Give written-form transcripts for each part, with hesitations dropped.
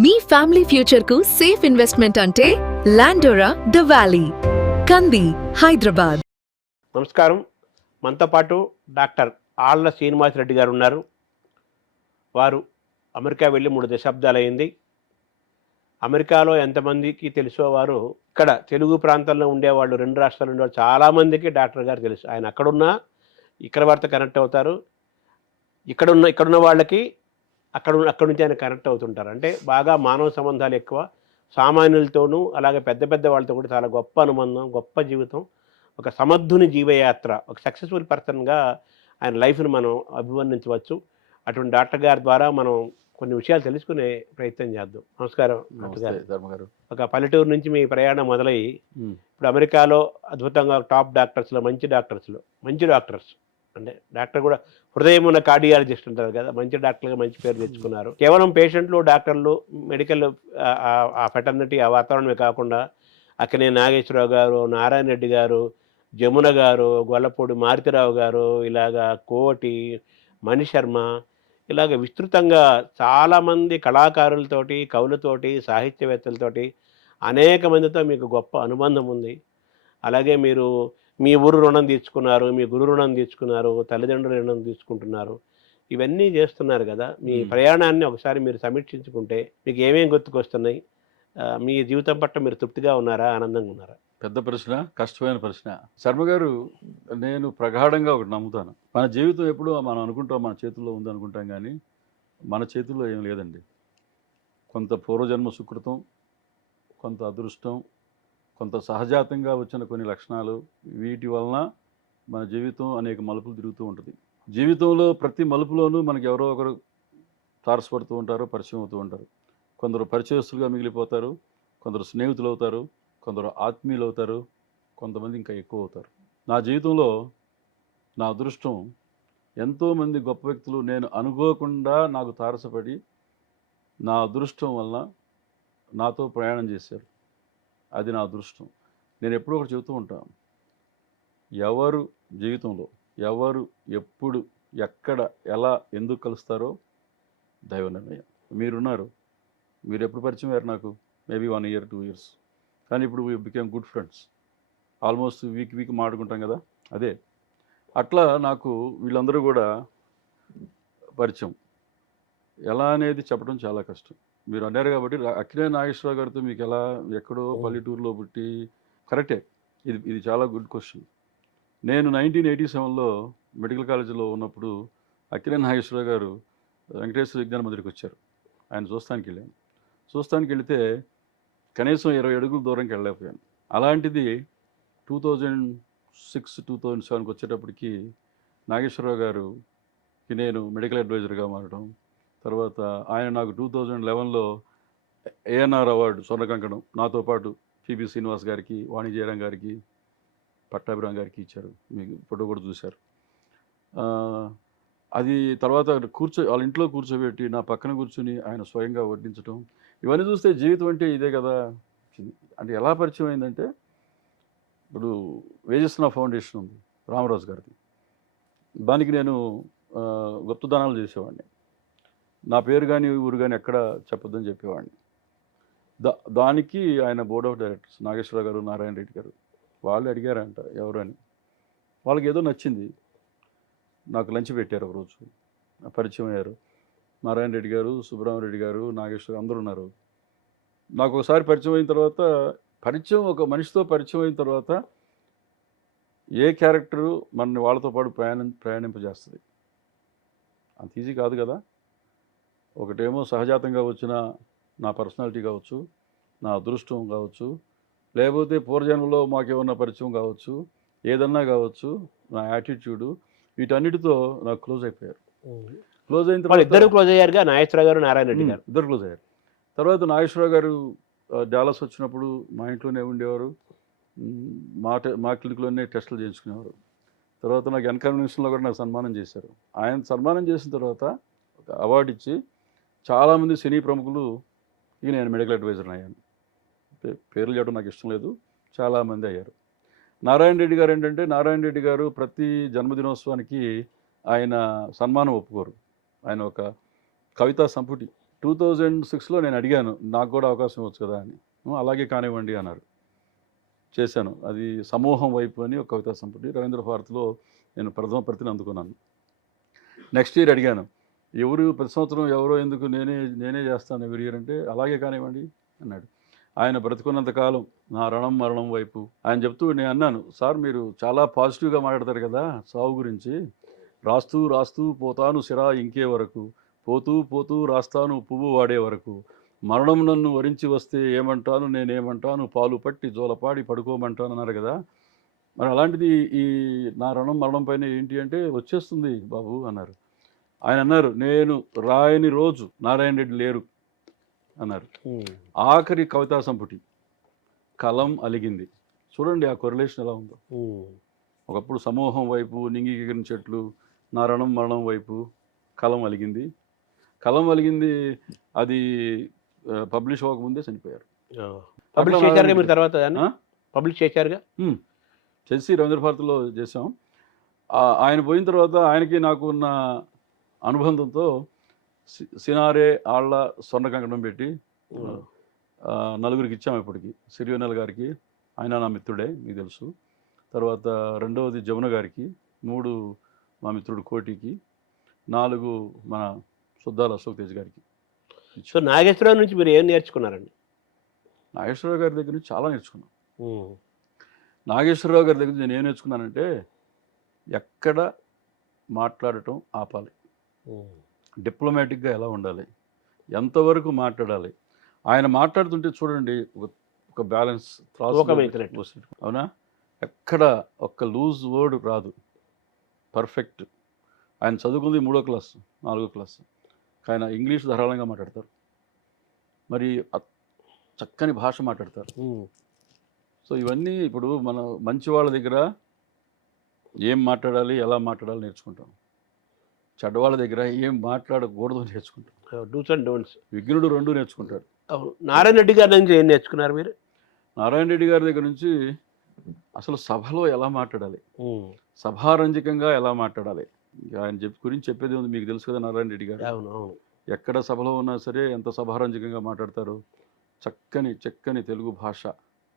మీ family future కు safe investment అంటే లాండోరా the valley, కంది, హైదరాబాద్. నమస్కారం. మనతో పాటు డాక్టర్ ఆళ్ల శ్రీనివాసరెడ్డి గారు ఉన్నారు. వారు అమెరికా వెళ్ళి 3 దశాబ్దాలైంది. అమెరికాలో ఎంతమందికి తెలుసో వారు ఇక్కడ తెలుగు ప్రాంతంలో ఉండేవాళ్ళు, 2 రాష్ట్రాలు ఉండేవాళ్ళు చాలామందికి డాక్టర్ గారు తెలుసు. ఆయన అక్కడున్నా ఇక్కడ వారితో కనెక్ట్ అవుతారు. ఇక్కడున్న వాళ్ళకి అక్కడి నుంచి ఆయన కనెక్ట్ అవుతుంటారు. అంటే బాగా మానవ సంబంధాలు ఎక్కువ, సామాన్యులతోనూ అలాగే పెద్ద పెద్ద వాళ్ళతో కూడా చాలా గొప్ప అనుబంధం, గొప్ప జీవితం, ఒక సమర్థుని జీవయాత్ర, ఒక సక్సెస్ఫుల్ పర్సన్గా ఆయన లైఫ్ని మనం అభివర్ణించవచ్చు. అటువంటి డాక్టర్ గారి ద్వారా మనం కొన్ని విషయాలు తెలుసుకునే ప్రయత్నం చేద్దాం. నమస్కారం డాక్టర్ గారు. ఒక పల్లెటూరు నుంచి మీ ప్రయాణం మొదలయ్యి ఇప్పుడు అమెరికాలో అద్భుతంగా టాప్ డాక్టర్స్లో మంచి డాక్టర్స్ అంటే డాక్టర్ కూడా హృదయం ఉన్న కార్డియాలజిస్ట్ ఉంటారు కదా, మంచి డాక్టర్గా మంచి పేరు తెచ్చుకున్నారు. కేవలం పేషెంట్లు, డాక్టర్లు, మెడికల్ ఆ ఫెటర్నిటీ, ఆ వాతావరణమే కాకుండా అక్కనే నాగేశ్వరరావు గారు, నారాయణ రెడ్డి గారు, జమున గారు, గొల్లపూడి మారుతిరావు గారు, ఇలాగా కోటి, మణిశర్మ, ఇలాగ విస్తృతంగా చాలామంది కళాకారులతోటి, కవులతోటి, సాహిత్యవేత్తలతోటి అనేక మందితో మీకు గొప్ప అనుబంధం ఉంది. అలాగే మీరు మీ ఊరు రుణం తీర్చుకున్నారు, మీ గురు రుణం తీర్చుకున్నారు, తల్లిదండ్రుల రుణం తీసుకుంటున్నారు. ఇవన్నీ చేస్తున్నారు కదా. మీ ప్రయాణాన్ని ఒకసారి మీరు సమీక్షించుకుంటే మీకు ఏమేమి గుర్తుకొస్తున్నాయి? మీ జీవితం పట్ల మీరు తృప్తిగా ఉన్నారా, ఆనందంగా ఉన్నారా? పెద్ద ప్రశ్న, కష్టమైన ప్రశ్న. శర్మ గారు, నేను ప్రగాఢంగా ఒకటి నమ్ముతాను. మన జీవితం ఎప్పుడు మనం అనుకుంటాం మన చేతుల్లో ఉంది అనుకుంటాం, కానీ మన చేతుల్లో ఏం లేదండి. కొంత పూర్వజన్మ సుకృతం, కొంత అదృష్టం, కొంత సహజాతంగా వచ్చిన కొన్ని లక్షణాలు, వీటి వలన మన జీవితం అనేక మలుపులు తిరుగుతూ ఉంటుంది. జీవితంలో ప్రతి మలుపులోనూ మనకి ఎవరో ఒకరు తారసపడుతూ ఉంటారు, పరిచయం అవుతూ ఉంటారు. కొందరు పరిచయస్తులుగా మిగిలిపోతారు, కొందరు స్నేహితులు అవుతారు, కొందరు ఆత్మీయులు అవుతారు, కొంతమంది ఇంకా ఎక్కువ అవుతారు. నా జీవితంలో నా అదృష్టం, ఎంతోమంది గొప్ప వ్యక్తులు నేను అనుకోకుండా నాకు తారసపడి నా అదృష్టం వలన నాతో ప్రయాణం చేశారు. అది నా అదృష్టం. నేను ఎప్పుడూ ఒకటి చెబుతూ ఉంటాను, ఎవరు జీవితంలో ఎవరు ఎప్పుడు ఎక్కడ ఎలా ఎందుకు కలుస్తారో దైవ నిర్ణయం. మీరున్నారు, మీరు ఎప్పుడు పరిచయం అయ్యారు నాకు? మేబీ 1 year 2 years, కానీ ఇప్పుడు we became good friends. Almost week మాట్లాడుకుంటాం కదా. అదే అట్లా నాకు వీళ్ళందరూ కూడా పరిచయం. ఎలా అనేది చెప్పడం చాలా కష్టం. మీరు అన్నారు కాబట్టి అక్కినే నాగేశ్వరరావు గారితో మీకు ఎలా, ఎక్కడో పల్లెటూరులో పుట్టి, కరెక్టే, ఇది చాలా గుడ్ క్వశ్చన్. నేను 1987లో మెడికల్ కాలేజీలో ఉన్నప్పుడు అక్కినే నాగేశ్వరరావు గారు వెంకటేశ్వర విజ్ఞాన మందిరికి వచ్చారు. ఆయన చూస్తానికి వెళితే కనీసం 20 అడుగుల దూరంకి వెళ్ళలేకపోయాను. అలాంటిది 2006-2007కి వచ్చేటప్పటికి నాగేశ్వరరావు గారుకి నేను మెడికల్ అడ్వైజర్గా మారడం, తర్వాత ఆయన నాకు 2011లో ఏఎన్ఆర్ అవార్డు స్వర్ణ కంకణం నాతో పాటు పిబి శ్రీనివాస్ గారికి, వాణి జయరాం గారికి, పట్టాభిరామ్ గారికి ఇచ్చారు. మీకు ఫోటో కూడా చూశారు. అది తర్వాత వాళ్ళ ఇంట్లో కూర్చోబెట్టి నా పక్కన కూర్చుని ఆయన స్వయంగా వడ్డించడం, ఇవన్నీ చూస్తే జీవితం అంటే ఇదే కదా. అంటే ఎలా పరిచయం అయిందంటే, ఇప్పుడు వేజస్నా ఫౌండేషన్ ఉంది రామరాజు గారిది, దానికి నేను గుప్తదానాలు చేసేవాడిని. నా పేరు కానీ ఊరు కానీ ఎక్కడ చెప్పొద్దని చెప్పేవాడిని. దానికి ఆయన బోర్డ్ ఆఫ్ డైరెక్టర్స్ నాగేశ్వరరావు గారు, నారాయణ రెడ్డి గారు, వాళ్ళు అడిగారంట ఎవరు అని. వాళ్ళకి ఏదో నచ్చింది, నాకు లంచ్ పెట్టారు ఒకరోజు, పరిచయం అయ్యారు. నారాయణ రెడ్డి గారు, సుబ్రహ్మరెడ్డి గారు, నాగేశ్వర అందరూ ఉన్నారు. నాకు ఒకసారి పరిచయం అయిన తర్వాత, ఒక మనిషితో పరిచయం అయిన తర్వాత ఏ క్యారెక్టరు మనని వాళ్ళతో పాటు ప్రయాణింపజేస్తుంది? అంత ఈజీ కాదు కదా. ఒకటేమో సహజాతంగా వచ్చిన నా పర్సనాలిటీ కావచ్చు, నా అదృష్టం కావచ్చు, లేకపోతే పూర్వజన్మలో మాకేమన్నా పరిచయం కావచ్చు, ఏదన్నా కావచ్చు, నా యాటిట్యూడు, వీటన్నిటితో నాకు క్లోజ్ అయిపోయారు. క్లోజ్ అయిన తర్వాత ఇద్దరు క్లోజ్ అయ్యారుగా, నాగేశ్వరరావు గారు, నారాయణ రెడ్డి గారు ఇద్దరు క్లోజ్ అయ్యారు. తర్వాత నాగేశ్వరరావు గారు డాలస్ వచ్చినప్పుడు మా ఇంట్లోనే ఉండేవారు, మా క్లినిక్లోనే టెస్టులు చేయించుకునేవారు. తర్వాత నాకు ఎన్కన్వెన్షన్లో కూడా నాకు సన్మానం చేశారు. ఆయన సన్మానం చేసిన తర్వాత ఒక అవార్డు ఇచ్చి చాలామంది సినీ ప్రముఖులు, ఇక నేను మెడికల్ అడ్వైజర్ని అయ్యాను. పేర్లు చెప్పడం నాకు ఇష్టం లేదు, చాలామంది అయ్యారు. నారాయణ రెడ్డి గారు ఏంటంటే, నారాయణ రెడ్డి గారు ప్రతి జన్మదినోత్సవానికి ఆయన సన్మానం ఒప్పుకోరు. ఆయన ఒక కవితా సంపుటి 2006లో నేను అడిగాను, నాకు కూడా అవకాశం ఇవ్వచ్చు కదా అని. అలాగే కానివ్వండి అన్నారు. చేశాను. అది సమూహం వైపు అని ఒక కవితా సంపుటి రవీంద్ర భారతిలో నేను ప్రథమ ప్రతిని అందుకున్నాను. నెక్స్ట్ ఇయర్ అడిగాను, ఎవరు ప్రతి సంవత్సరం ఎవరో ఎందుకు, నేనే చేస్తాను ఎవరి ఇయర్ అంటే, అలాగే కానివ్వండి అన్నాడు. ఆయన బ్రతుకున్నంత కాలం నా రణం మరణం వైపు ఆయన చెప్తూ, నేను అన్నాను, సార్ మీరు చాలా పాజిటివ్గా మాట్లాడతారు కదా సావు గురించి, రాస్తూ రాస్తూ పోతాను సిరా ఇంకే వరకు, పోతూ పోతూ రాస్తాను పువ్వు వాడే వరకు, మరణం నన్ను వరించి వస్తే ఏమంటాను నేనేమంటాను, పాలు పట్టి జోలపాడి పడుకోమంటాను అన్నారు కదా. మరి అలాంటిది ఈ నా రణం మరణం పైన ఏంటి అంటే, వచ్చేస్తుంది బాబు అన్నారు. ఆయన అన్నారు, నేను రాయని రోజు నారాయణ రెడ్డి లేరు అన్నారు. ఆఖరి కవితా సంపుటి కలం అలిగింది. చూడండి ఆ కొరిలేషన్ ఎలా ఉందో. ఒకప్పుడు సమూహం వైపు నింగికిగిన చెట్లు, నా రణం మరణం వైపు కలం అలిగింది. కలం అలిగింది అది పబ్లిష్ అవ్వకముందే చనిపోయారు. పబ్లిష్ చేశారుగా మీరు తర్వాత పబ్లిష్ చేశారుగా? చేసి రవీంద్ర భారతిలో చేసాం. ఆయన పోయిన తర్వాత ఆయనకి నాకు ఉన్న అనుబంధంతో సినారే ఆళ్ళ స్వర్ణ కంకణం పెట్టి నలుగురికి ఇచ్చాము. ఇప్పటికి సిరివెన్నెల గారికి, ఆయన నా మిత్రుడే మీకు తెలుసు. తర్వాత రెండవది జమున గారికి, 3 మా మిత్రుడు కోటికి, 4 మన సుద్దాల అశోక్ తేజ్ గారికి. సో నాగేశ్వరరావు నుంచి మీరు ఏం నేర్చుకున్నారండి? నాగేశ్వరరావు గారి దగ్గర నుంచి చాలా నేర్చుకున్నాను. నాగేశ్వరరావు గారి దగ్గర నుంచి నేను ఏం నేర్చుకున్నానంటే, ఎక్కడ మాట్లాడటం ఆపాలి, డిప్లొమాటిక్గా ఎలా ఉండాలి, ఎంతవరకు మాట్లాడాలి. ఆయన మాట్లాడుతుంటే చూడండి ఒక బ్యాలెన్స్ అవునా, ఎక్కడ ఒక్క లూజ్ వర్డ్ రాదు, పర్ఫెక్ట్. ఆయన చదువుకుంది 3వ క్లాసు 4వ క్లాసు, ఆయన ఇంగ్లీష్ ధారాళంగా మాట్లాడతారు, మరి చక్కని భాష మాట్లాడతారు. సో ఇవన్నీ ఇప్పుడు మన మంచి వాళ్ళ దగ్గర ఏం మాట్లాడాలి, ఎలా మాట్లాడాలి నేర్చుకుంటాం. చెడ్డవాళ్ళ దగ్గర ఏం మాట్లాడకూడదు నేర్చుకుంటాం. Dos and don'ts. విఘ్నుడు 2 నేర్చుకుంటాడు. నారాయణ రెడ్డి గారి నుంచి ఏం నేర్చుకున్నారు మీరు? నారాయణ రెడ్డి గారి దగ్గర నుంచి అసలు సభలో ఎలా మాట్లాడాలి, సభారంజకంగా ఎలా మాట్లాడాలి. ఆయన గురించి చెప్పేది ఉంది, మీకు తెలుసు కదా నారాయణ రెడ్డి గారు. ఎక్కడ సభలో ఉన్నా సరే ఎంత సభారంజకంగా మాట్లాడతారు. చక్కని తెలుగు భాష,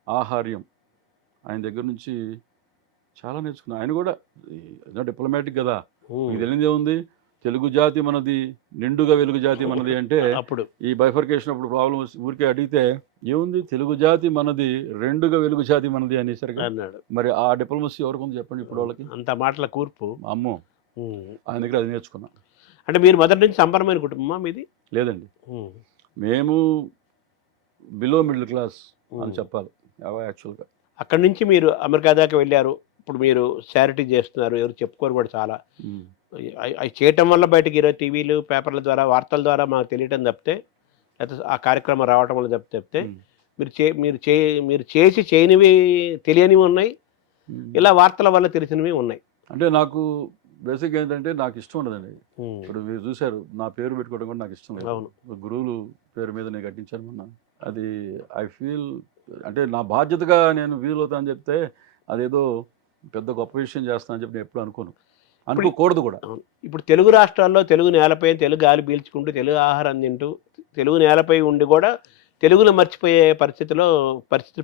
ఆహార్యం, ఆయన దగ్గర నుంచి చాలా నేర్చుకున్నాను. ఆయన కూడా డిప్లొమాటిక్ కదా, మీకు తెలియదే ఉంది. తెలుగు జాతి మనది, నిండుగా వెలుగు జాతి మనది అంటే, అప్పుడు ఈ బైఫర్కేషన్ అప్పుడు ప్రాబ్లం ఊరికే అడిగితే ఏముంది, తెలుగు జాతి మనది, రెండుగా వెలుగు జాతి మనది అనేసరికి అన్నాడు. మరి ఆ డిప్లొమసీ ఎవరికి ఉంది చెప్పండి ఇప్పుడు వాళ్ళకి? అంత మాటల కూర్పు అమ్మో. ఆయన దగ్గర అది నేర్చుకున్నాం. అంటే మీరు మొదటి నుంచి సంపన్నమైన కుటుంబమా మీది? లేదండి, మేము బిలో మిడిల్ క్లాస్ అని చెప్పాలి యాక్చువల్గా. అక్కడి నుంచి మీరు అమెరికా దాకా వెళ్ళారు. ఇప్పుడు మీరు చారిటీ చేస్తున్నారు, ఎవరు చెప్పుకోరు కూడా చాలా. అవి చేయటం వల్ల బయటకు ఈరోజు టీవీలు పేపర్ల ద్వారా వార్తల ద్వారా మాకు తెలియటం తప్పితే, లేకపోతే ఆ కార్యక్రమం రావటం వల్ల తప్పితే మీరు చేసి చేయనివి తెలియనివి ఉన్నాయి, ఇలా వార్తల వల్ల తెలిసినవి ఉన్నాయి. అంటే నాకు బేసిక్ ఏంటంటే నాకు ఇష్టం ఉండదండి. ఇప్పుడు మీరు చూశారు, నా పేరు పెట్టుకోవడం కూడా నాకు ఇష్టం లేదు. అవును, గురువులు పేరు మీద నేను కట్టించాను మొన్న. అది ఐ ఫీల్ అంటే నా బాధ్యతగా నేను వీలవుతా అని చెప్తే అదేదో పెద్ద గొప్ప విషయం చేస్తానని చెప్పి నేను ఎప్పుడు అనుకోకూడదు కూడా. ఇప్పుడు తెలుగు రాష్ట్రాల్లో తెలుగు నేలపై తెలుగు గాలి పీల్చుకుంటూ తెలుగు ఆహారం తింటూ తెలుగు నేలపై ఉండి కూడా తెలుగును మర్చిపోయే పరిస్థితులు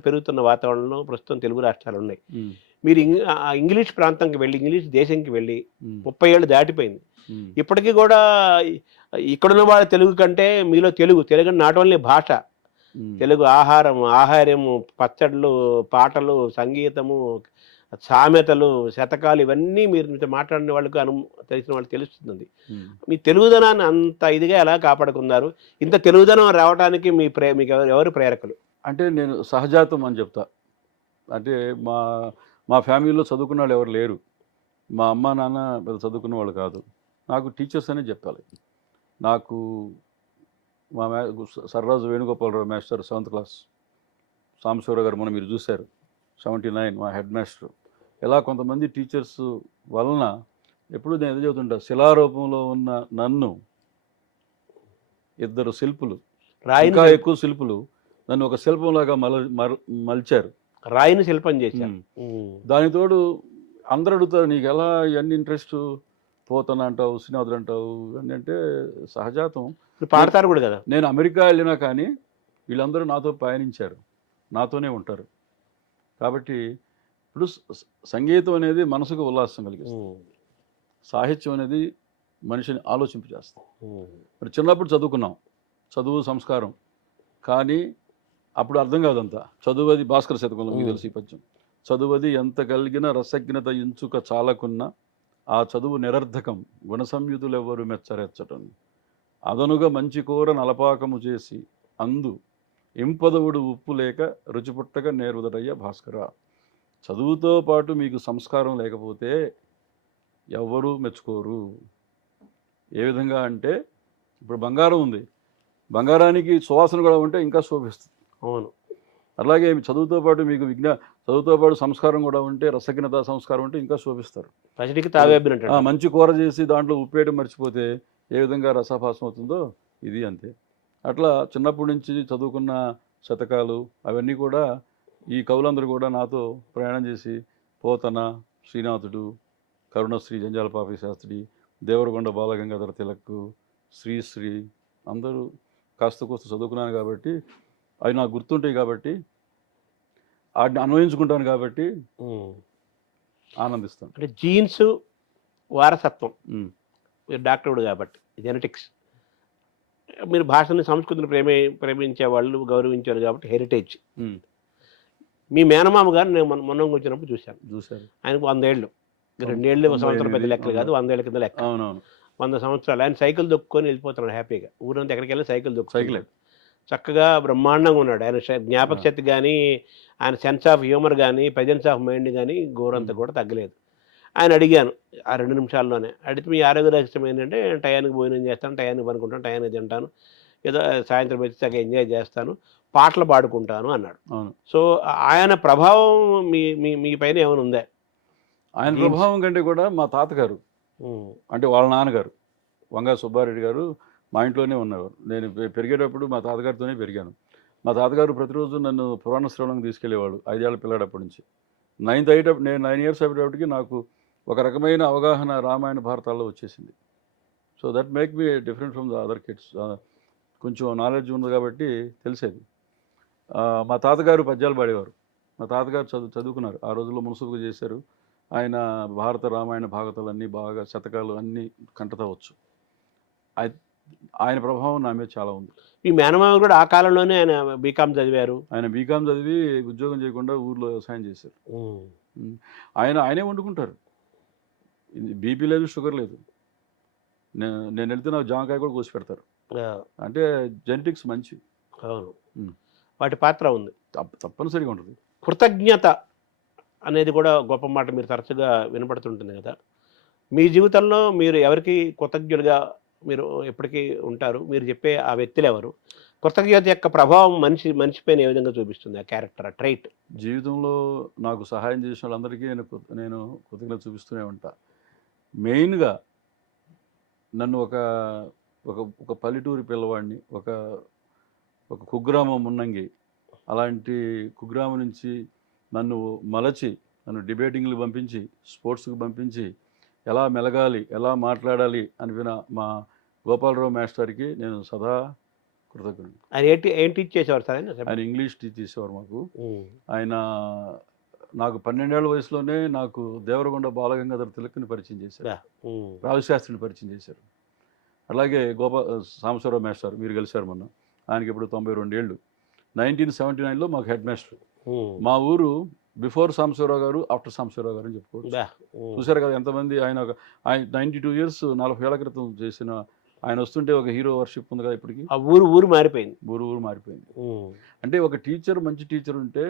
పెరుగుతున్న వాతావరణంలో ప్రస్తుతం తెలుగు రాష్ట్రాలు ఉన్నాయి. మీరు ఇంగ్లీష్ ప్రాంతంకి వెళ్ళి, ఇంగ్లీష్ దేశంకి వెళ్ళి 30 ఏళ్ళు దాటిపోయింది. ఇప్పటికీ కూడా ఇక్కడున్న వాళ్ళ తెలుగు కంటే మీలో తెలుగు నాట్ ఓన్లీ భాష, తెలుగు ఆహారము, పచ్చళ్ళు, పాటలు, సంగీతము, సామెతలు, శతకాలు, ఇవన్నీ మీరు మాట్లాడిన వాళ్ళకు తెలిసిన వాళ్ళకి తెలుస్తుంది. మీ తెలుగుదనాన్ని అంత ఇదిగా ఎలా కాపాడుకున్నారు? ఇంత తెలుగుదనం రావడానికి మీకు ఎవరు ప్రేరకులు? అంటే నేను సహజాతం అని చెప్తా. అంటే మా ఫ్యామిలీలో చదువుకున్న వాళ్ళు ఎవరు లేరు. మా అమ్మ నాన్న పెద్ద చదువుకున్న వాళ్ళు కాదు. నాకు టీచర్స్ అనే చెప్పాలి. నాకు మా Sarraju Venugopala Rao master 7th class, Sambasivarao గారు మొన్న మీరు చూశారు 79 మా హెడ్ మాస్టర్. ఇలా కొంతమంది టీచర్స్ వలన ఎప్పుడు నేను ఎదురు చెబుతుంటా, శిలారూపంలో ఉన్న నన్ను 2 శిల్పులు, ఇంకా ఎక్కువ శిల్పులు నన్ను ఒక శిల్పంలాగా మలిచారు, రాయిని శిల్పం చేశాను. దానితోడు అందరూ అడుగుతారు, నీకు ఎలా ఇవన్నీ ఇంట్రెస్ట్, పోతాను అంటావు, శ్రీనాథుడు అంటావు, ఇవన్నీ అంటే సహజాతం. మీరు పాడతారు కూడా కదా. నేను అమెరికా వెళ్ళినా కానీ వీళ్ళందరూ నాతో పయనించారు, నాతోనే ఉంటారు. కాబట్టి ఇప్పుడు సంగీతం అనేది మనసుకు ఉల్లాసం కలిగిస్తుంది, సాహిత్యం అనేది మనిషిని ఆలోచింపజేస్తుంది. మరి చిన్నప్పుడు చదువుకున్నాం, చదువు సంస్కారం, కానీ అప్పుడు అర్థం కాదంతా. చదువది భాస్కర శతకంలో మీకు తెలిసి పద్యం, చదువది ఎంత కలిగిన రసజ్ఞత ఇంచుక చాలకున్న ఆ చదువు నిరర్ధకం గుణసంయుతులెవ్వరు మెచ్చరెచ్చటం అదనుగా మంచి కూర నలపాకము చేసి అందు ఇంపదవుడు ఉప్పు లేక రుచిపుట్టక నేర్వదరయ్య భాస్కర. చదువుతో పాటు మీకు సంస్కారం లేకపోతే ఎవ్వరూ మెచ్చుకోరు. ఏ విధంగా అంటే ఇప్పుడు బంగారం ఉంది, బంగారానికి సువాసన కూడా ఉంటే ఇంకా శోభిస్తుంది. అవును. అలాగే చదువుతో పాటు మీకు చదువుతో పాటు సంస్కారం కూడా ఉంటే, రసజ్ఞత సంస్కారం ఉంటే ఇంకా శోభిస్తారు. పసిడికి తావేబ్బినట్టు. మంచి కూర చేసి దాంట్లో ఉప్పేయడం మర్చిపోతే ఏ విధంగా రసాభాసం అవుతుందో ఇది అంతే. అట్లా చిన్నప్పటి నుంచి చదువుకున్న శతకాలు అవన్నీ కూడా ఈ కవులందరూ కూడా నాతో ప్రయాణం చేసి, పోతన, శ్రీనాథుడు, కరుణశ్రీ జంజాల పాపి శాస్త్రి, దేవరకొండ బాలగంగాధర తిలక్, శ్రీశ్రీ అందరూ కాస్త కోస్త చదువుకున్నాను కాబట్టి అవి నాకు గుర్తుంటాయి. కాబట్టి వాటిని అన్వయించుకుంటాను కాబట్టి ఆనందిస్తాను. అంటే జీన్స్ వారసత్వం. మీరు డాక్టరుడు కాబట్టి జెనెటిక్స్. మీరు భాషని సంస్కృతిని ప్రేమించే వాళ్ళు గౌరవించారు కాబట్టి హెరిటేజ్. మీ మేనమామ గారు నేను మొన్న వచ్చినప్పుడు చూశాను. ఆయనకు 100 ఏళ్ళు, 2 ఏళ్ళు సంవత్సరం పెద్ద లెక్కలు కాదు, 100 ఏళ్ళ కింద లెక్క. అవునవును, 100 సంవత్సరాలు ఆయన సైకిల్ దొక్కుని వెళ్ళిపోతున్నాడు హ్యాపీగా. ఊరంతా ఎక్కడికి వెళ్ళి సైకిల్ సైకిల్ చక్కగా బ్రహ్మాండంగా ఉన్నాడు. ఆయన జ్ఞాపక శక్తి కానీ, ఆయన సెన్స్ ఆఫ్ హ్యూమర్ కానీ, ప్రజెన్స్ ఆఫ్ మైండ్ కానీ గోరంతా కూడా తగ్గలేదు. ఆయన అడిగాను ఆ 2 నిమిషాల్లోనే, అడిగితే మీ ఆరోగ్య రహస్యం ఏంటంటే టయానికి భోజనం చేస్తాను, టయానికి పనుకుంటాను, టయానికి తింటాను, ఏదో సాయంత్రం వచ్చి చక్కగా ఎంజాయ్ చేస్తాను, పాటలు పాడుకుంటాను అన్నాడు. సో ఆయన ప్రభావం మీ పైన ఏమైనా ఉందా? ఆయన ప్రభావం కంటే కూడా మా తాతగారు, అంటే వాళ్ళ నాన్నగారు వంగా సుబ్బారెడ్డి గారు మా ఇంట్లోనే ఉన్నవారు. నేను పెరిగేటప్పుడు మా తాతగారితోనే పెరిగాను. మా తాతగారు ప్రతిరోజు నన్ను పురాణ శ్రవణంకి తీసుకెళ్లేవాడు 5 ఏళ్ల పిల్లాడప్పటి నుంచి. 9th అయ్యేటప్పుడు, నేను 9 years అయిపోయేటప్పటికి నాకు ఒక రకమైన అవగాహన రామాయణ భారతాల్లో వచ్చేసింది. So that make me different from the other kids. కొంచెం నాలెడ్జ్ ఉంది కాబట్టి తెలిసేది. మా తాతగారు పద్యాలు పాడేవారు. మా తాతగారు చదువుకున్నారు, ఆ రోజుల్లో మున్సిపల్గా చేశారు. ఆయన భారత రామాయణ భాగవతాలన్నీ బాగా, శతకాలు అన్నీ కంటతా వచ్చు. ఆయన ప్రభావం నా మీద చాలా ఉంది. మీ మేనమామ కూడా ఆ కాలంలోనే ఆయన బీకామ్ చదివారు. ఆయన బీకామ్ చదివి ఉద్యోగం చేయకుండా ఊర్లో వ్యవసాయం చేశారు. ఆయనే వండుకుంటారు. బీపీ లేదు, షుగర్ లేదు. నేను వెళ్తే నాకు జామకాయ కూడా కోసి పెడతారు. అంటే జెనెటిక్స్ మంచి. అవును, వాటి పాత్ర ఉంది, తప్పనిసరిగా ఉంటుంది. కృతజ్ఞత అనేది కూడా గొప్ప మాట మీరు తరచుగా వినపడుతుంటుంది కదా. మీ జీవితంలో మీరు ఎవరికి కృతజ్ఞుడిగా మీరు ఎప్పటికీ ఉంటారు? మీరు చెప్పే ఆ వ్యక్తులు ఎవరు? కృతజ్ఞత యొక్క ప్రభావం మనిషి పైన ఏ విధంగా చూపిస్తుంది ఆ క్యారెక్టర్, ఆ ట్రైట్? జీవితంలో నాకు సహాయం చేసిన వాళ్ళందరికీ నేను కృతజ్ఞత చూపిస్తూనే ఉంటా. మెయిన్గా నన్ను ఒక పల్లెటూరి పిల్లవాడిని, ఒక కుగ్రామం మున్నంగి, అలాంటి కుగ్రామం నుంచి నన్ను మలచి, నన్ను డిబేటింగ్లు పంపించి, స్పోర్ట్స్కి పంపించి, ఎలా మెలగాలి, ఎలా మాట్లాడాలి అనిపిన మా గోపాలరావు మాస్టర్కి నేను సదా కృతజ్ఞుడు. ఆయన ఏం టీచ్ చేసేవారు సార్? ఆయన ఇంగ్లీష్ టీచ్ చేసేవారు మాకు. ఆయన నాకు 12 ఏళ్ల వయసులోనే నాకు దేవరకొండ బాలగంగాధర తిలక్ని పరిచయం చేశారు, రావిశాస్త్రిని పరిచయం చేశారు. అలాగే సాంబశివరావు మాస్టర్, మీరు కలిశారు మొన్న, ఆయనకి ఇప్పుడు 92 ఏళ్ళు. 1979లో మాకు హెడ్ మాస్టర్. మా ఊరు బిఫోర్ సాంబశివరావు గారు, ఆఫ్టర్ సాంబశివరావు గారు అని చెప్పుకోవచ్చు. చూశారు కదా ఎంతమంది. ఆయన 92 years 40 ఏళ్ల క్రితం చేసిన ఆయన వస్తుంటే ఒక హీరో వర్షిప్ ఉంది కదా ఇప్పటికి. ఆ ఊరు మారిపోయింది. ఊరు మారిపోయింది. అంటే ఒక టీచర్, మంచి టీచర్ ఉంటే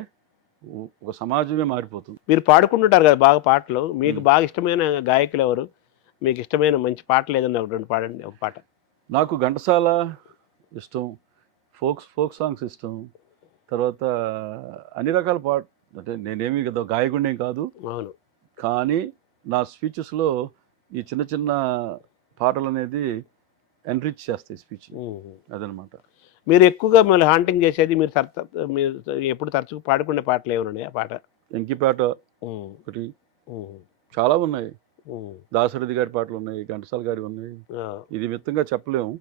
ఒక సమాజమే మారిపోతుంది. మీరు పాడుకుంటుంటారు కదా బాగా పాటలు. మీకు బాగా ఇష్టమైన గాయకులు ఎవరు? మీకు ఇష్టమైన మంచి పాటలు ఏదన్నా ఒకటి 2 పాడండి, ఒక పాట. నాకు ఘంటసాల ఇష్టం, ఫోక్ సాంగ్స్ ఇష్టం, తర్వాత అన్ని రకాల అంటే నేనేమి కదా గాయకుడినేం కాదు. అవును, కానీ నా స్పీచెస్లో ఈ చిన్న చిన్న పాటలు అనేది ఎన్రిచ్ చేస్తాయి స్పీచ్, అదనమాట. మీరు ఎక్కువగా మళ్ళీ హాంటింగ్ చేసేది మీరు ఎప్పుడు తరచుగా పాడుకునే పాటలు ఏమన్నాయి? ఆ పాట ఎంకిపాట ఒకటి, చాలా ఉన్నాయి. దాశరథి గారి పాటలు ఉన్నాయి, ఘంటసాల గారి ఉన్నాయి. ఇది మిత్తంగా చెప్పలేము.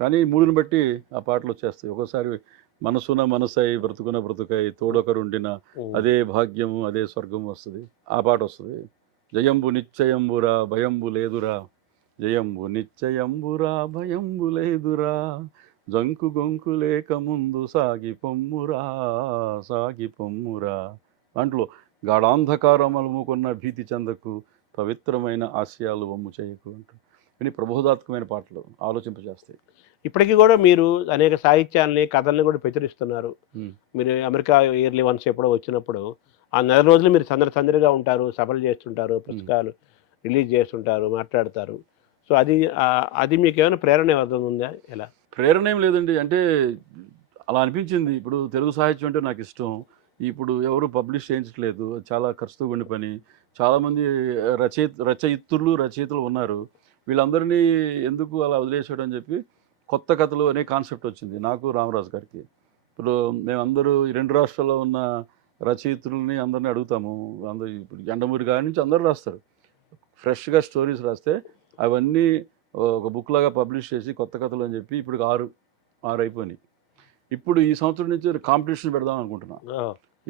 కానీ మూడుని బట్టి ఆ పాటలు వచ్చేస్తాయి. ఒక్కోసారి మనసున మనసై బ్రతుకున బ్రతుకై తోడొకరుండిన అదే భాగ్యము అదే స్వర్గం వస్తుంది, ఆ పాట వస్తుంది. జయంబు నిశ్చయంబురా భయంబు లేదురా, జయంబు నిశ్చయంబురా భయంబు లేదురా, జంకు గొంకు లేక ముందు సాగి పొమ్మురా సాగి పొమ్మురా. దాంట్లో గాఢాంధకారమలుముకున్న భీతి చెందకు, పవిత్రమైన ఆశయాలు వమ్ము చేయకు అంటారు. కానీ ప్రబోధాత్మకమైన పాటలు ఆలోచింపజేస్తాయి. ఇప్పటికీ కూడా మీరు అనేక సాహిత్యాల్ని కథల్ని కూడా ప్రచురిస్తున్నారు. మీరు అమెరికా ఇయర్లీ వన్స్ ఎప్పుడో వచ్చినప్పుడు ఆ నెల రోజులు మీరు సందడిగా ఉంటారు, సభలు చేస్తుంటారు, పుస్తకాలు రిలీజ్ చేస్తుంటారు, మాట్లాడతారు. సో అది మీకు ఏమైనా ప్రేరణ ఉందా? ఎలా? ప్రేరణ ఏం లేదండి, అంటే అలా అనిపించింది. ఇప్పుడు తెలుగు సాహిత్యం అంటే నాకు ఇష్టం. ఇప్పుడు ఎవరు పబ్లిష్ చేయించట్లేదు, చాలా ఖర్చుతో ఉండి పని. చాలామంది రచయితలు ఉన్నారు. వీళ్ళందరినీ ఎందుకు అలా వదిలేసాడు అని చెప్పి కొత్త కథలు అనే కాన్సెప్ట్ వచ్చింది నాకు, రామరాజు గారికి. ఇప్పుడు మేమందరూ ఈ 2 రాష్ట్రాల్లో ఉన్న రచయితులని అందరినీ అడుగుతాము. అందరూ ఇప్పుడు ఎండమూరి గారి నుంచి అందరూ రాస్తారు, ఫ్రెష్గా స్టోరీస్ రాస్తే అవన్నీ ఒక బుక్ లాగా పబ్లిష్ చేసి కొత్త కథలు అని చెప్పి ఇప్పుడు 6 అయిపోయినాయి. ఇప్పుడు ఈ సంవత్సరం నుంచి కాంపిటీషన్ పెడదాం అనుకుంటున్నా.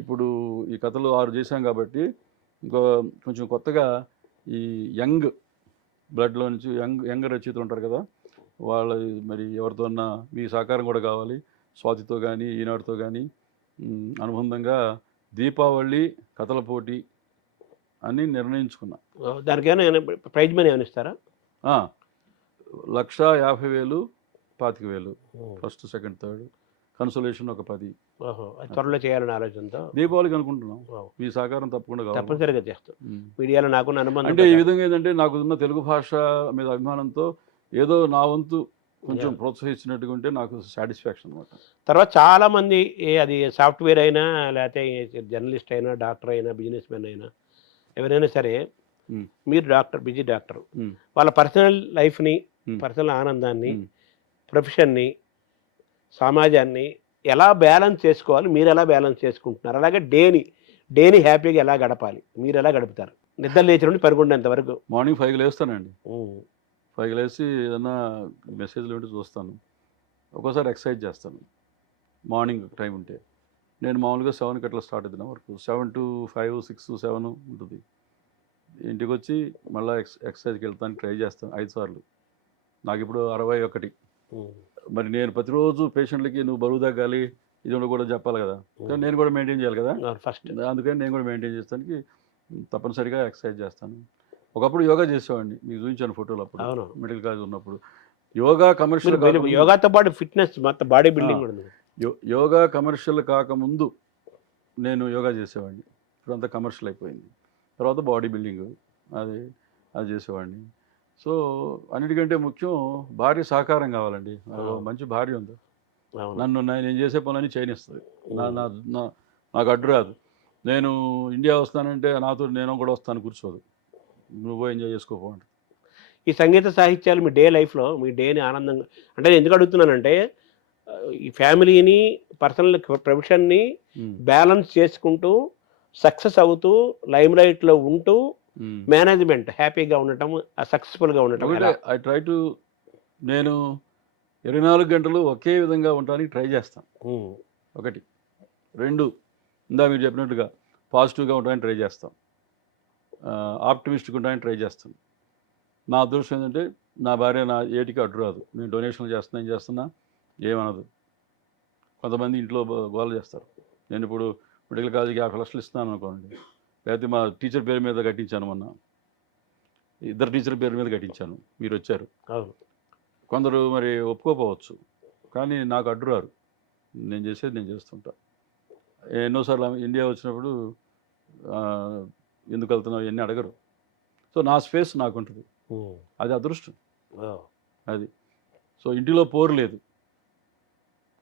ఇప్పుడు ఈ కథలు 6 చేశాం కాబట్టి ఇంకో కొంచెం కొత్తగా ఈ యంగ్ బ్లడ్లో నుంచి యంగ్ రచయితలు ఉంటారు కదా, వాళ్ళ మరి ఎవరితోన్నా మీ సహకారం కూడా కావాలి. స్వాతితో కానీ ఈనాడుతో కానీ అనుబంధంగా దీపావళి కథల పోటీ అని నిర్ణయించుకున్నా. దానికైనా ప్రైజ్ మనీ ఏమైనా ఇస్తారా? 1,50,000 25,000 ఫస్ట్ సెకండ్ థర్డ్, కన్సోలేషన్ ఒక 10. త్వరలో చేయాలని ఆలోచనతో దీపావళికి అనుకుంటున్నాం. మీ సహకారం తప్పనిసరిగా చేస్తాం. మీడియాలో నాకు అనుబంధం అంటే ఈ విధంగా ఏంటంటే నాకు ఉన్న తెలుగు భాష మీద అభిమానంతో ఏదో నా వంతు కొంచెం ప్రోత్సహించినట్టుగా ఉంటే నాకు సాటిస్ఫాక్షన్ అనమాట. తర్వాత చాలామంది అది సాఫ్ట్వేర్ అయినా లేకపోతే జర్నలిస్ట్ అయినా డాక్టర్ అయినా బిజినెస్ మ్యాన్ అయినా ఎవరైనా సరే, మీరు బిజీ డాక్టర్, వాళ్ళ పర్సనల్ లైఫ్ని, పర్సనల్ ఆనందాన్ని, ప్రొఫెషన్ని, సమాజాన్ని ఎలా బ్యాలెన్స్ చేసుకోవాలి, మీరు ఎలా బ్యాలెన్స్ చేసుకుంటున్నారు? అలాగే డేని హ్యాపీగా ఎలా గడపాలి, మీరు ఎలా గడుపుతారు? నిద్ర లేచి నుండి పరుగుండేంత వరకు. మార్నింగ్ 5 లేస్తానండి. 5 లేచి ఏదన్నా మెసేజ్లు ఉంటే చూస్తాను. ఒక్కోసారి ఎక్సర్సైజ్ చేస్తాను మార్నింగ్ టైం ఉంటే. నేను మామూలుగా 7కి అట్లా స్టార్ట్ అవుతున్నా వరకు, 7 to 5, 6 to 7 ఉంటుంది. ఇంటికి వచ్చి మళ్ళీ ఎక్సర్సైజ్కి వెళ్తానికి ట్రై చేస్తాను 5 సార్లు. నాకు ఇప్పుడు 61. మరి నేను ప్రతిరోజు పేషెంట్లకి నువ్వు బరువు తగ్గాలి ఇది కూడా చెప్పాలి కదా, నేను కూడా మెయింటైన్ చేయాలి కదా ఫస్ట్. అందుకని నేను కూడా మెయింటైన్ చేస్తానికి తప్పనిసరిగా ఎక్సర్సైజ్ చేస్తాను. ఒకప్పుడు యోగా చేసేవాడిని, మీకు చూపించాను ఫోటోలు. అప్పుడు మెడికల్ కాలేజ్ ఉన్నప్పుడు యోగా కమర్షియల్, యోగాతో పాటు ఫిట్నెస్ మొత్తం బాడీ బిల్డింగ్ కూడా. యోగా కమర్షియల్ కాకముందు నేను యోగా చేసేవాడిని. ఇప్పుడు అంతా కమర్షియల్ అయిపోయింది. తర్వాత బాడీ బిల్డింగ్ అది చేసేవాడిని. సో అన్నిటికంటే ముఖ్యం భార్య సహకారం కావాలండి. మంచి భార్య ఉంది, నన్ను నేను చేసే పనులన్నీ చేయనిస్తుంది. నాకు అడ్డు రాదు. నేను ఇండియా వస్తానంటే నాతో నేను కూడా వస్తాను, కూర్చోదు, నువ్వు ఎంజాయ్ చేసుకోపోండి. ఈ సంగీత సాహిత్యాలు మీ లైఫ్లో మీ డేని ఆనందంగా, అంటే నేను ఎందుకు అడుగుతున్నానంటే ఈ ఫ్యామిలీని, పర్సనల్ ప్రొఫెషన్ని బ్యాలెన్స్ చేసుకుంటూ సక్సెస్ అవుతూ లైమ్ లైట్లో ఉంటూ మేనేజ్మెంట్ హ్యాపీగా ఉండటం, సక్సెస్ఫుల్గా ఉండటం. ఐ ట్రై టు, నేను 24 గంటలు ఒకే విధంగా ఉండడానికి ట్రై చేస్తాను. 1, 2 ఇందా మీరు చెప్పినట్టుగా పాజిటివ్గా ఉండడానికి ట్రై చేస్తాం, ఆప్టిమిస్టిక్ ఉండడానికి ట్రై చేస్తాను. నా అదృష్టం ఏంటంటే నా భార్య నా ఏటికి అడ్డు రాదు. నేను డొనేషన్లు చేస్తున్నా, ఏం చేస్తున్నా ఏమనదు. కొంతమంది ఇంట్లో గోల చేస్తారు. నేను ఇప్పుడు మెడికల్ కాలేజీకి 50 లక్షలు ఇస్తున్నాను అనుకోండి, లేకపోతే మా టీచర్ పేరు మీద కట్టించాను, మొన్న 2 టీచర్ పేరు మీద కట్టించాను, మీరు వచ్చారు. కొందరు మరి ఒప్పుకోపోవచ్చు, కానీ నాకు అడ్డు రారు. నేను చేసేది నేను చేస్తుంటా. ఎన్నోసార్లు ఇండియా వచ్చినప్పుడు ఎందుకు వెళ్తున్నావు ఇవన్నీ అడగరు. సో నా స్పేస్ నాకు ఉంటుంది, అది అదృష్టం అది. సో ఇంటిలో పోరు లేదు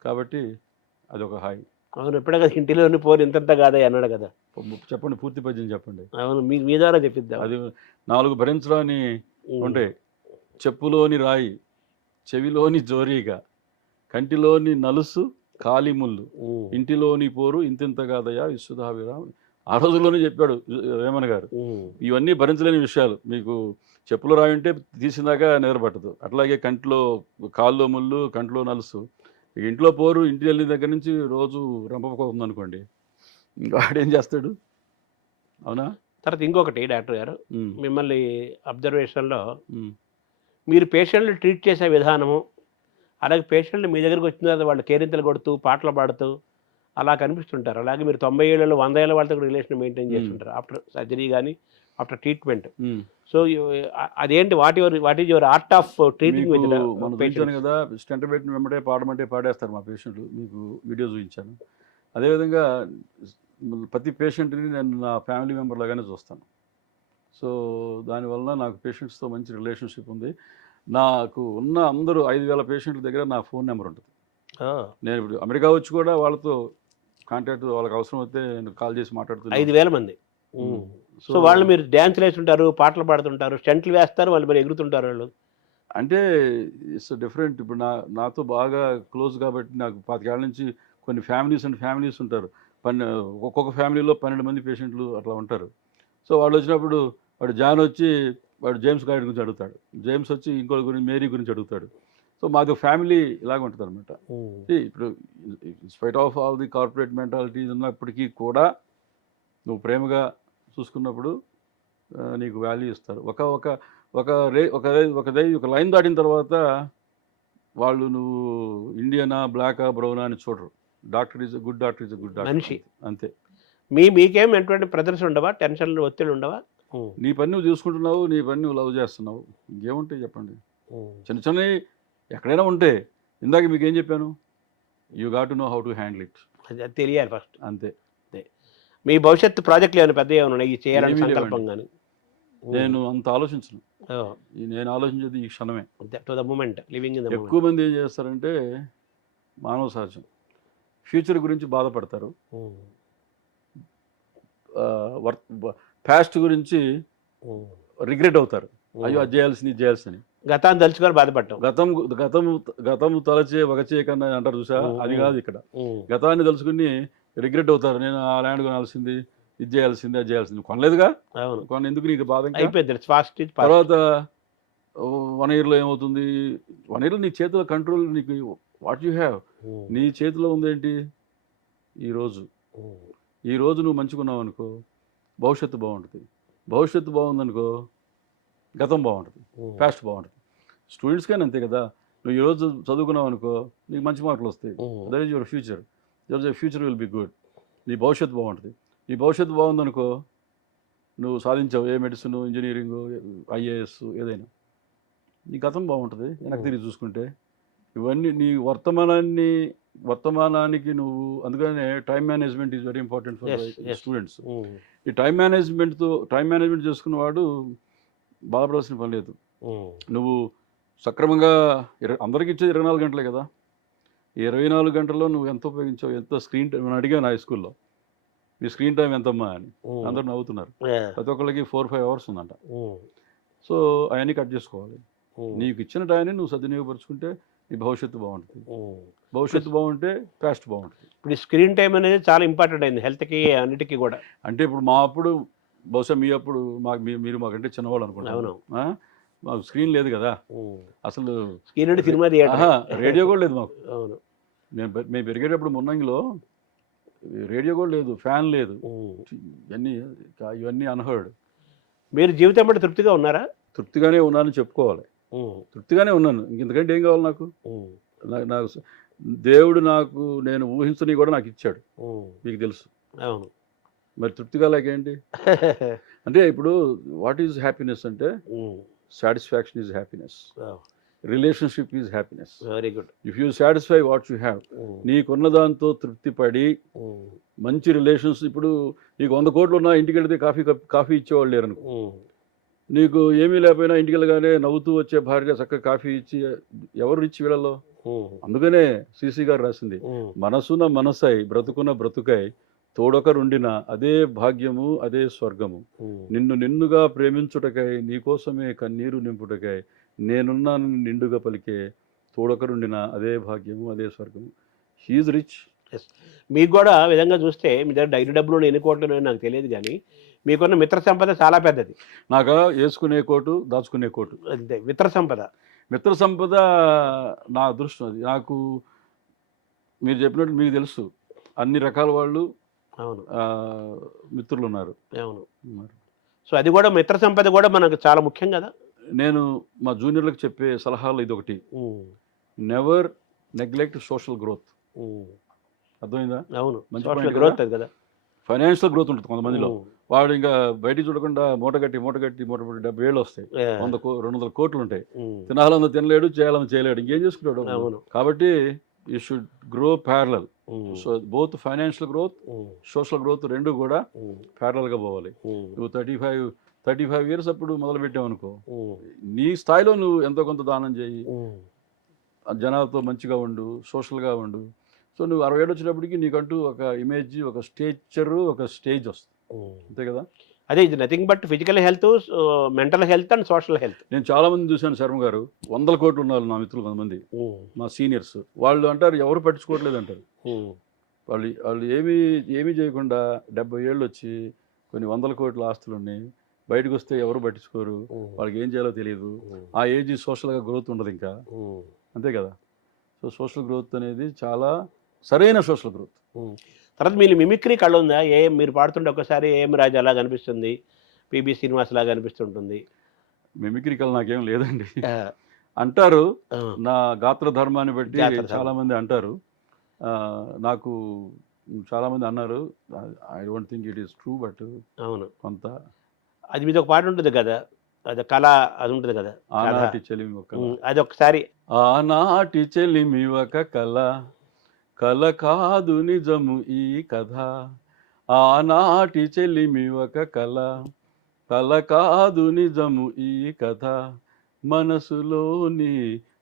కాబట్టి అది ఒక హాయి. అవును, ఎప్పుడే కదా ఇంటిలోని పోరు ఇంతంత కాదా అన్నాడు కదా. చెప్పండి, పూర్తి పద్యం చెప్పండి. అవును, మీ ద్వారా చెప్పిద్దాం. అది 4 భరించడాన్ని ఉంటే, చెప్పులోని రాయి, చెవిలోని జోరీగా, కంటిలోని నలుసు కాలిముళ్ళు, ఇంటిలోని పోరు ఇంతింత కాదయా విశ్వధావిరా. ఆ రోజుల్లోనే చెప్పాడు వేమన గారు. ఇవన్నీ భరించలేని విషయాలు. మీకు చెప్పులు రాయుంటే తీసిందాకా నిద్రపట్టదు. అట్లాగే కంట్లో కాల్లో ముళ్ళు, కంట్లో నలుసు. ఇక ఇంట్లో పోరు, ఇంటికి వెళ్ళిన దగ్గర నుంచి రోజు రంపపొక ఉందనుకోండి, ఇంకా వాడేం చేస్తాడు? అవునా? తర్వాత ఇంకొకటి డాక్టర్ గారు, ఉమ్, మిమ్మల్ని అబ్జర్వేషన్లో ఉమ్, మీరు పేషెంట్లు ట్రీట్ చేసే విధానము, అలాగే పేషెంట్లు మీ దగ్గరికి వచ్చిన తర్వాత వాళ్ళు కేరింతలు కొడుతూ పాటలు పాడుతూ అలా కనిపిస్తుంటారు. అలాగే మీరు 90 ఏళ్ళు 100 ఏళ్ళ వాళ్ళతో కూడా రిలేషన్ మెయింటైన్ చేస్తుంటారు ఆఫ్టర్ సర్జరీ కానీ ఆఫ్టర్ ట్రీట్మెంట్. ఉమ్. సో అదేంటి, what is your art of treating మీకు విత్ మనం చూపించాను కదా, స్టెంట్ పెట్టిన వెంబడే పాడమంటే పాడేస్తారు మా పేషెంట్లు. మీకు వీడియో చూపించాను. అదేవిధంగా ప్రతి పేషెంట్ని నేను నా ఫ్యామిలీ మెంబర్ లాగానే చూస్తాను. సో దానివల్ల నాకు పేషెంట్స్తో మంచి రిలేషన్షిప్ ఉంది. నాకు ఉన్న అందరూ 5,000 పేషెంట్ల దగ్గర నా ఫోన్ నెంబర్ ఉంటుంది. నేను ఇప్పుడు అమెరికా వచ్చి కూడా వాళ్ళతో కాంటాక్ట్, వాళ్ళకి అవసరం అయితే నేను కాల్ చేసి మాట్లాడుతున్నాను. 5,000 మంది. సో వాళ్ళు మీరు డ్యాన్స్లు వేస్తుంటారు, పాటలు పాడుతుంటారు, స్టంట్లు వేస్తారు, వాళ్ళు మరి ఎగురుతుంటారు వాళ్ళు. అంటే ఇట్స్ డిఫరెంట్. ఇప్పుడు నాతో బాగా క్లోజ్ కాబట్టి నాకు 25 ఏళ్ళ నుంచి కొన్ని ఫ్యామిలీస్ ఉంటారు. ఒక్కొక్క ఫ్యామిలీలో 12 మంది పేషెంట్లు అట్లా ఉంటారు. సో వాళ్ళు వచ్చినప్పుడు వాడు జాన్ వచ్చి వాడు జేమ్స్ గారి గురించి అడుగుతాడు, జేమ్స్ వచ్చి ఇంకోటి గురించి మేరీ గురించి అడుగుతాడు. సో మాది ఫ్యామిలీ ఇలాగ ఉంటుంది అనమాట. ఇప్పుడు in spite of all the corporate mentalities ఉన్నప్పటికీ కూడా నువ్వు ప్రేమగా చూసుకున్నప్పుడు నీకు వాల్యూ ఇస్తారు. ఒక లైన్ దాటిన తర్వాత వాళ్ళు నువ్వు ఇండియనా, బ్లాకా, బ్రౌనా అని చూడరు. Doctor is good doctor, is good doctor మనిషి అంతే. మీకేం ఎటువంటి ప్రెజర్స్ ఉండవా, టెన్షన్లు, ఒత్తిడి ఉండవా? నీ పని నువ్వు చూసుకుంటున్నావు, నీ పని నువ్వు లవ్ చేస్తున్నావు, ఇంకేముంటాయి చెప్పండి. చిన్న చిన్నవి ఎక్కడైనా ఉంటే, ఇందాక మీకు ఏం చెప్పాను, you got to know how to handle it. అది తెలియాలి ఫస్ట్. అంతే. మీ భవిష్యత్తు ప్రాజెక్టులు ఏమైనా పెద్ద ఏమైనా ఉన్నాయి చేయాలని ఏమీ సంకల్పం లేవండి. కానీ? నేను అంత ఆలోచించను. నేను ఆలోచించేది ఈ క్షణమే. To the moment, living in the ఎక్కువ మంది ఏం చేస్తారంటే, మానవ సహజం, ఫ్యూచర్ గురించి బాధపడతారు, పాస్ట్ గురించి రిగ్రెట్ అవుతారు. అయ్యో అది చేయాల్సింది, ఇది చేయాల్సింది. గతాన్ని తలుచుకొని బాధపడ్డాం. గతము తలచే వగచే కన్నా అంటారు చూసా, అది కాదు ఇక్కడ. గతాన్ని తలుచుకుని రిగ్రెట్ అవుతారు. నేను ఆ ల్యాండ్ కొనాల్సింది, ఇది చేయాల్సింది, అది చేయాల్సింది. కొనలేదుగా, కొన ఎందుకు నీకు బాధ? అయిపోయింది. తర్వాత 1 ఇయర్లో ఏమవుతుంది? 1 ఇయర్లో నీ చేతిలో కంట్రోల్, నీకు వాట్ యు హ్యావ్, నీ చేతిలో ఉందేంటి? ఈ రోజు నువ్వు మంచుకున్నావు అనుకో, భవిష్యత్తు బాగుంటుంది. భవిష్యత్తు బాగుందనుకో, గతం బాగుంటుంది, పాస్ట్ బాగుంటుంది. స్టూడెంట్స్ కానీ అంతే కదా. నువ్వు ఈరోజు చదువుకున్నావు అనుకో, నీకు మంచి మార్కులు వస్తాయి. That is your future. Future will be good. నీ భవిష్యత్తు బాగుంటుంది. నీ భవిష్యత్తు బాగుందనుకో, నువ్వు సాధించావు, ఏ మెడిసిన్, ఇంజనీరింగ్, IAS ఏదైనా, నీ గతం బాగుంటుంది. వెనక్కి తిరిగి చూసుకుంటే ఇవన్నీ నీ వర్తమానానికి నువ్వు. అందుకనే time management is very important for students. ఈ టైం మేనేజ్మెంట్ చేసుకున్నవాడు బాధపడాల్సిన పని లేదు. నువ్వు సక్రమంగా అందరికి ఇచ్చేది 24 గంటలే కదా. ఈ 24 గంటల్లో నువ్వు ఎంత ఉపయోగించావు, ఎంత స్క్రీన్ టైం. నేను అడిగాను హై స్కూల్లో, మీ స్క్రీన్ టైం ఎంతమ్మా అని. అందరూ నవ్వుతున్నారు. ప్రతి ఒక్కరికి 4-5 అవర్స్ ఉందంట. సో అవన్నీ కట్ చేసుకోవాలి. నీకు ఇచ్చిన టైంని నువ్వు సద్వినియోగపరుచుకుంటే నీ భవిష్యత్తు బాగుంటుంది. భవిష్యత్తు బాగుంటే పాస్ట్ బాగుంటుంది. ఇప్పుడు స్క్రీన్ టైం అనేది చాలా ఇంపార్టెంట్ అయింది హెల్త్కి, అన్నిటికీ కూడా. అంటే ఇప్పుడు మా అప్పుడు, బహుశా మీ అప్పుడు, మీరు మాకంటే చిన్నవాళ్ళు అనుకుంటున్నాను, మాకు స్క్రీన్ లేదు కదా అసలు. స్క్రీన్ అంటే సినిమా థియేటర్, రేడియో కూడా లేదు మాకు. అవును. మేము పెరిగేటప్పుడు మున్నంగిలో రేడియో కూడా లేదు, ఫ్యాన్ లేదు. ఇవన్నీ అన్హర్డ్. మీరు జీవితం బట్టి తృప్తిగా ఉన్నారా? తృప్తిగానే ఉన్నానని చెప్పుకోవాలి. తృప్తిగానే ఉన్నాను. ఇంకెందుకంటే ఏం కావాలి నాకు? నాకు దేవుడు నేను ఊహించని కూడా నాకు ఇచ్చాడు, మీకు తెలుసు. అవును. మరి తృప్తిగా లేకేంటి? అంటే ఇప్పుడు వాట్ ఈజ్ హ్యాపీనెస్ అంటే, satisfaction is happiness, relationship is happiness. Very good. If you satisfy what you have, నీకున్న దాంతో తృప్తి పడి మంచి రిలేషన్స్. ఇప్పుడు నీకు 100 కోట్లు ఉన్నా ఇంటికి వెళితే కాఫీ ఇచ్చేవాళ్ళు లేరు అనుకో. నీకు ఏమీ లేకపోయినా ఇంటికి వెళ్ళగానే నవ్వుతూ వచ్చే భార్య చక్కగా కాఫీ ఇచ్చి, ఎవరు ఇచ్చి వీళ్ళలో? అందుకనే CC గారు రాసింది, మనసున మనసై బ్రతుకున బ్రతుకై తోడొకరుండిన అదే భాగ్యము అదే స్వర్గము, నిన్నుగా ప్రేమించుటకై నీకోసమే కన్నీరు నింపుటకై నేనున్నాను నిండుగా పలికే తోడొకరుండిన అదే భాగ్యము అదే స్వర్గము. హీఈస్ రిచ్, మీకు కూడా ఆ విధంగా చూస్తే మీ దగ్గర డైరీ డబ్బులు ఎన్ని కోట్లు ఉన్నాయో నాకు తెలియదు కానీ మీకున్న మిత్ర సంపద చాలా పెద్దది. నాకు వేసుకునే కోటు దాచుకునే కోటు అంతే మిత్ర సంపద. మిత్ర సంపద నా అదృష్టం. అది నాకు మీరు చెప్పినట్టు మీకు తెలుసు అన్ని రకాల వాళ్ళు అవును మిత్రులు ఉన్నారు. అవును. సో అది కూడా మిత్ర సంపద కూడా మనకు చాలా ముఖ్యం కదా. నేను మా జూనియర్లకు చెప్పే సలహాలు ఇదొకటి, నెవర్ నెగ్లెక్ట్ సోషల్ గ్రోత్. అర్థమైందా? అవును, మంచి సోషల్ point గ్రోత్ కదా. అది కదా. ఫైనాన్షియల్ గ్రోత్ ఉంటుంది కొంతమందిలో. వాడు ఇంకా బయటికి చూడకుండా మూట కట్టి 70 ఏళ్ళు వస్తాయి, 200 కోట్లు ఉంటాయి, తినాలన్న తినలేడు, చేయాలని చేయలేడు, ఇంకేం చేసుకుంటాడు. అవును. కాబట్టి you should grow parallel. So both financial growth, social growth రెండు కూడా ప్యారలల్గా పోవాలి. నువ్వు 35 ఇయర్స్ అప్పుడు మొదలు పెట్టావు అనుకో, నీ స్థాయిలో నువ్వు ఎంతో కొంత దానం చేయి, జనాలతో మంచిగా ఉండు, సోషల్గా ఉండు. సో నువ్వు 60 ఏళ్ళు వచ్చేటప్పటికి నీకంటూ ఒక ఇమేజ్, ఒక స్టేచరు, ఒక స్టేజ్ వస్తుంది. అంతే కదా. అదే ఇది nothing but physical health, mental health and social health. నేను చాలా మంది చూశాను శర్మ గారు, 100 కోట్లు ఉన్నారు నా మిత్రులు కొంతమంది, మా సీనియర్స్. వాళ్ళు అంటారు ఎవరు పట్టించుకోవట్లేదు అంటారు. వాళ్ళు ఏమీ చేయకుండా 70 ఏళ్ళు వచ్చి కొన్ని 100 కోట్ల ఆస్తులు ఉన్నాయి, బయటకు వస్తే ఎవరు పట్టించుకోరు, వాళ్ళకి ఏం చేయాలో తెలియదు. ఆ ఏజ్ సోషల్గా గ్రోత్ ఉండదు ఇంకా. అంతే కదా. సో సోషల్ గ్రోత్ అనేది చాలా సరైన సోషల్ గ్రోత్. తర్వాత మీరు మిమిక్రీ కళ ఉందా? మీరు పాడుతుంటే ఒకసారి ఏం రాజు అలా కనిపిస్తుంది, పిబి శ్రీనివాస్ లాగా అనిపిస్తుంటుంది. మిమిక్రీ కళ నాకేం లేదండి అంటారు, నా గాత్ర ధర్మాన్ని బట్టి చాలా మంది అంటారు. నాకు చాలా మంది అన్నారు. I don't think it is true, but అవును కొంత అది మీద ఒక పాట ఉంటుంది కదా, అది కళ, అది ఉంటుంది కదా, ఆనాటి చెలిమి ఒక అది ఒకసారి. ఆనాటి చెలిమి ఒక కళ, కళ కాదు నిజము ఈ కథ. ఆనాటి చెలిమి ఒక కళ, కళ కాదు నిజము ఈ కథ. మనసులోని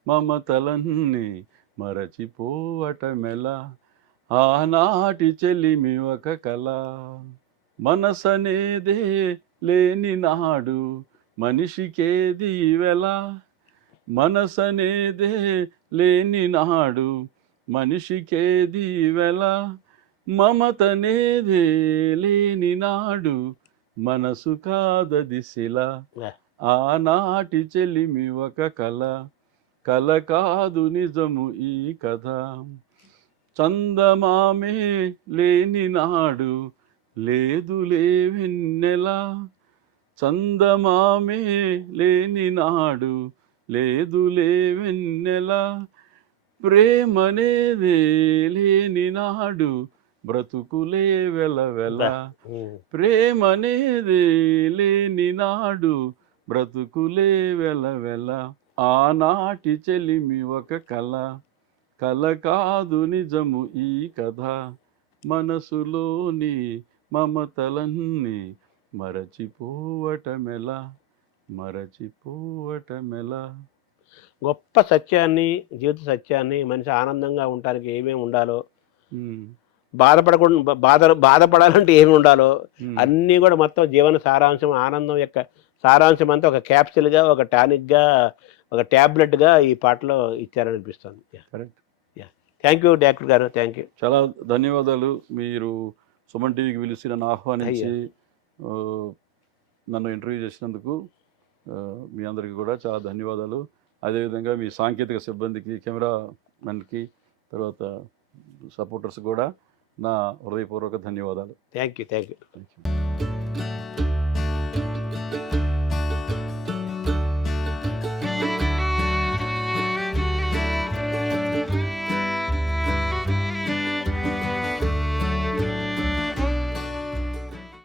మమతలన్నీ మరచిపోవటమెలా. ఆనాటి చెలిమి ఒక కళ. మనసనేదే లేని నాడు మనిషికేది వెల. మనసనేదే లేని నాడు మనిషికేది వెల. మమతనేదే లేని నాడు మనసు కాదది శిల. ఆనాటి చెలిమి ఒక కళ, కళ కాదు నిజము ఈ కథ. చందమామే లేని నాడు లేదులే వెన్నెల. చందమామే లేని నాడు లేదులే వెన్నెల. ప్రేమనేదే లేని నాడు బ్రతుకులే వెలవెల. ప్రేమనేదే లేని నాడు బ్రతుకులే వెలవెల. ఆనాటి చెలిమి ఒక కళ, కళ కాదు నిజము ఈ కథ. మనసులోని మమతలన్నీ మరచిపోవటమెలా, మరచిపోవటమెలా. గొప్ప సత్యాన్ని, జీవిత సత్యాన్ని, మనిషి ఆనందంగా ఉండటానికి ఏమేమి ఉండాలో, బాధపడకుండా బాధపడాలంటే ఏమి ఉండాలో అన్నీ కూడా మొత్తం జీవన సారాంశం, ఆనందం యొక్క సారాంశం అంతా ఒక క్యాప్సిల్గా, ఒక టానిక్గా, ఒక ట్యాబ్లెట్గా ఈ పాటలో ఇచ్చారనిపిస్తుంది. కరెక్ట్. థ్యాంక్ యూ డాక్టర్ గారు, థ్యాంక్ యూ. చాలా ధన్యవాదాలు. మీరు సుమన్ టీవీకి పిలిచి నన్ను ఆహ్వానించి నన్ను ఇంటర్వ్యూ చేసినందుకు మీ అందరికీ కూడా చాలా ధన్యవాదాలు. అదేవిధంగా మీ సాంకేతిక సిబ్బందికి, కెమెరామెన్కి, తర్వాత సపోర్టర్స్ కూడా నా హృదయపూర్వక ధన్యవాదాలు. Thank you. Thank you.